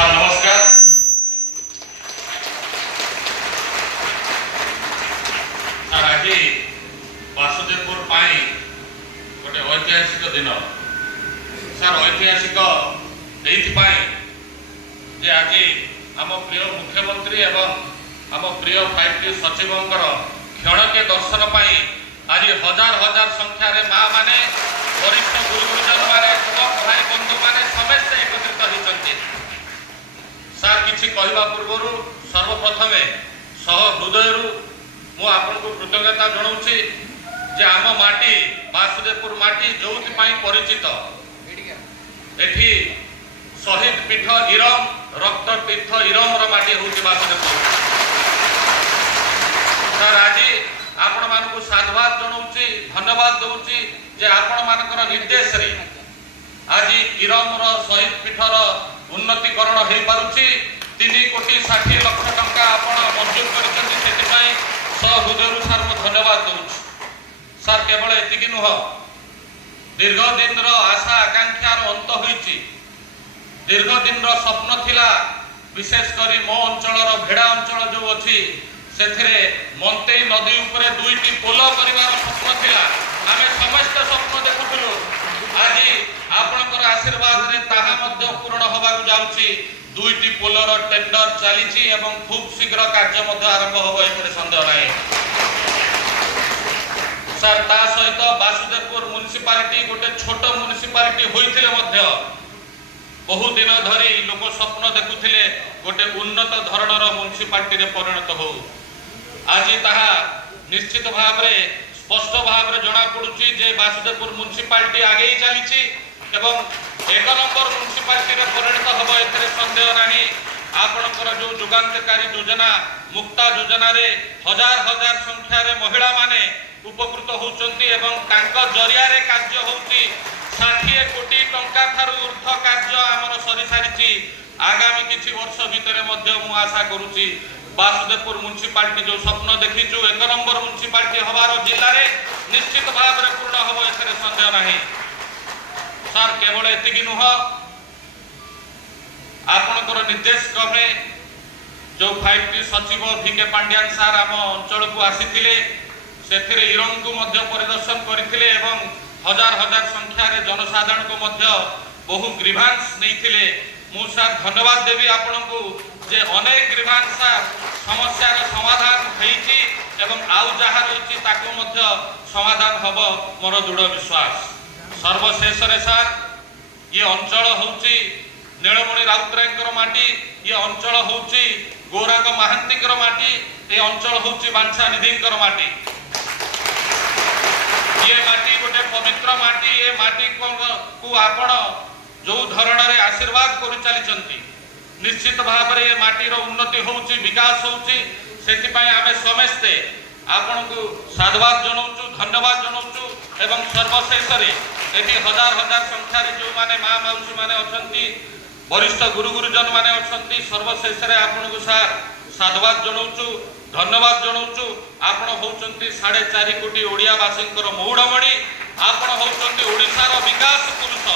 Sir ନମସ୍କାର। Sir ଆଜି ବାସୁଦେବପୁର ପାଇଁ ଗୋଟେ ଐତିହାସିକ ଦିନ। ସାର୍ ଐତିହାସିକ ଏଇଥିପାଇଁ ଯେ ଆଜି ଆମ ପ୍ରିୟ ମୁଖ୍ୟମନ୍ତ୍ରୀ ଏବଂ ଆମ ପ୍ରିୟ 5T ସଚିବଙ୍କର କ୍ଷଣକେ ଦର୍ଶନ ପାଇଁ ଆଜି ହଜାର ହଜାର ସଂଖ୍ୟାରେ ମା ମାନେ वरिष्ठ गुरुजन माने युवक भाई बंधु माने समस्त एकत्रित होती। सार किछि कहवा पूर्व सर्वप्रथमे सह हृदय मु आपको कृतज्ञता जनाऊँगी जे आम माटी बासुदेवपुर माटी जो परिचित एठी शहीद पीठ इरम रक्त तीर्थ इरम माटी हूँ बासुदेवपुर। सर आज आपण मानक साधुवाद जनाऊँगी धन्यवाद दूची जे आपण मानकर निर्देश रे आज इरम शहीद पीठर उन्नतीकरण हो पारुछि। 3,60,00,000 टंका आपण मंजूर करिसेंति सेति सहृदय सार मु धन्यवाद दूची। सार केवल एतिक नुह दीर्घ दिन आशा आकांक्षार अंत होइछि। दीर्घ दिन स्वप्न थिला विशेष करी मो अंचल भेड़ा अंचल जो अछि सेथिरे मंतेई नदी उपरे 2टी पोल करिवार स्वप्न थिला। आमे समस्त स्वप्न देखुथुलु आज आपनकर आशीर्वाद रे ताहा मध्य पूर्ण होबा जाउछि। 2टी पोलर टेंडर चलीछि एवं खूब शीघ्र कार्य मध्य आरंभ होबो एते संदेह नाही। सर ता सहित बासुदेवपुर म्युनिसिपालिटी गोटे छोट म्युनिसिपालिटी होइथिले मध्य बहु दिन धरी लोक स्वप्न देखुथिले गोटे उन्नत धरणर म्युनिसिपालिटी रे परिणत हो। आज ताहा निश्चित भाव रे स्पष्ट भाव में जना पड़ुछि जे बासुदेवपुर म्युनिसिपालिटी आगे चली एवं 1 नंबर म्युनिसिपालिटी रे परिणत होबो एते संदेह नाही। आपनकर जो जुगांतकारी योजना मुक्ता योजना रे हजार हजार संख्या रे महिला माने उपकृत होउचंती एवं तांको जरिया रे कार्य होउची। 60 कोटी टंका थारु ऊर्ध्व कार्य हमर सरी सारिछि। आगामी किछि वर्ष भितरे मध्य मु आशा करूछि बासुदेवपुर म्युनिसिपालिटी जो स्वप्न देखीचु 1 नंबर म्युनिसिपालिटी हबार जिल्ला रे निश्चित भाव में पूर्ण होबो एते संदेह नाही। सर केवल एतिक नुह आपनकर निर्देश क्रमे जो 5T सचिव VK पांड्यान सार आम अंचल को आसीथिले सेथिरे इरम को मध्य परिदर्शन करथिले एवं हजार हजार संख्या रे जनसाधारण को मध्य बहु ग्रीवांस नैथिले। मु सार धन्यवाद देवी आपनकु जे अनेक ग्रीवांस समस्या रे समाधान हेछि एवं आउ जहा रहिछि ताकु मध्य समाधान हबो मोर दृढ़ विश्वास। सर्वशेष रे सार ये अंचल होछि नीलमणि राउतरायकर माटी, ये अंचल होछि गौरांग महांतीकर माटी, ये अंचल होछि बांछा निधिकर माटी। ये माटी गोटे पवित्र माटी। ये माटी को आपण जो धरण रे आशीर्वाद कर चली निश्चित भाव में ये माटीर उन्नति होउछि विकास होउछि। सेति पय आमे समस्ते आपण को साधुवाद जनाउछु धन्यवाद जनाउछु एवं सर्वशेष रे एति हजार हजार संख्या रे जो माने मां माउसी माने अछंती वरिष्ठ गुरुजन माने अछंती सर्वशेष रे आपण को सार साधुवाद जनाउछु धन्यवाद जनाउछु। आपण होउचंती 4.5 कोटी ओडिया वासींकर मौडमणि। आपण होउचंती ओडिसार विकास पुरुष।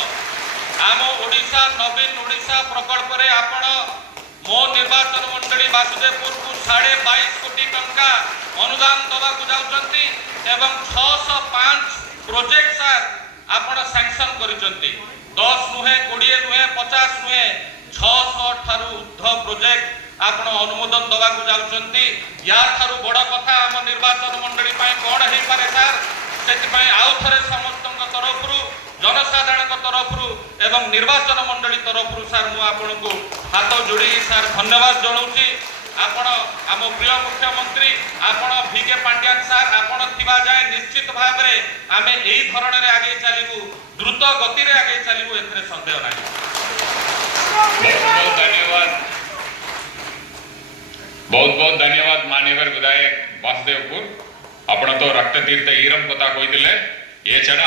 आम ओडिशा नवीन ओडिशा प्रकल्प रे आपण मो निर्वाचन मंडली बासुदेवपुर को 22.5 कोटी टंका अनुदान दबा को जाउचंती एवं 605 प्रोजेक्ट सर आपण सैंक्शन करिसंती। 10 नुहे 20 नुहे 50 नुहे 600 ठारू ऊर्ध्व प्रोजेक्ट आपण अनुमोदन दबा को जाउचंती। या ठारू बड़ कथा हम निर्वाचन मंडली पय कोन हेई पारे सर सेति पय आउ थरे समस्तक तरफरु जनसाधारण तरफरु एवं निर्वाचन मंडली तरफरु सर मु आपण को हाथ जोड़ी सर धन्यवाद जनाऊँगी। आपण आम प्रिय मुख्यमंत्री आपण VK पांड्यान सर आपण थिबा जाय निश्चित भाव में आमे एई धरण रे आगे चलिबु द्रुत गति रे आगे चलिबु एथरे संदेह नाही। बहुत धन्यवाद बहुत धन्यवाद माननीय विधायक बासुदेवपुर। आपण तो रक्त तीर्थ इरम कथा कही ये छड़ा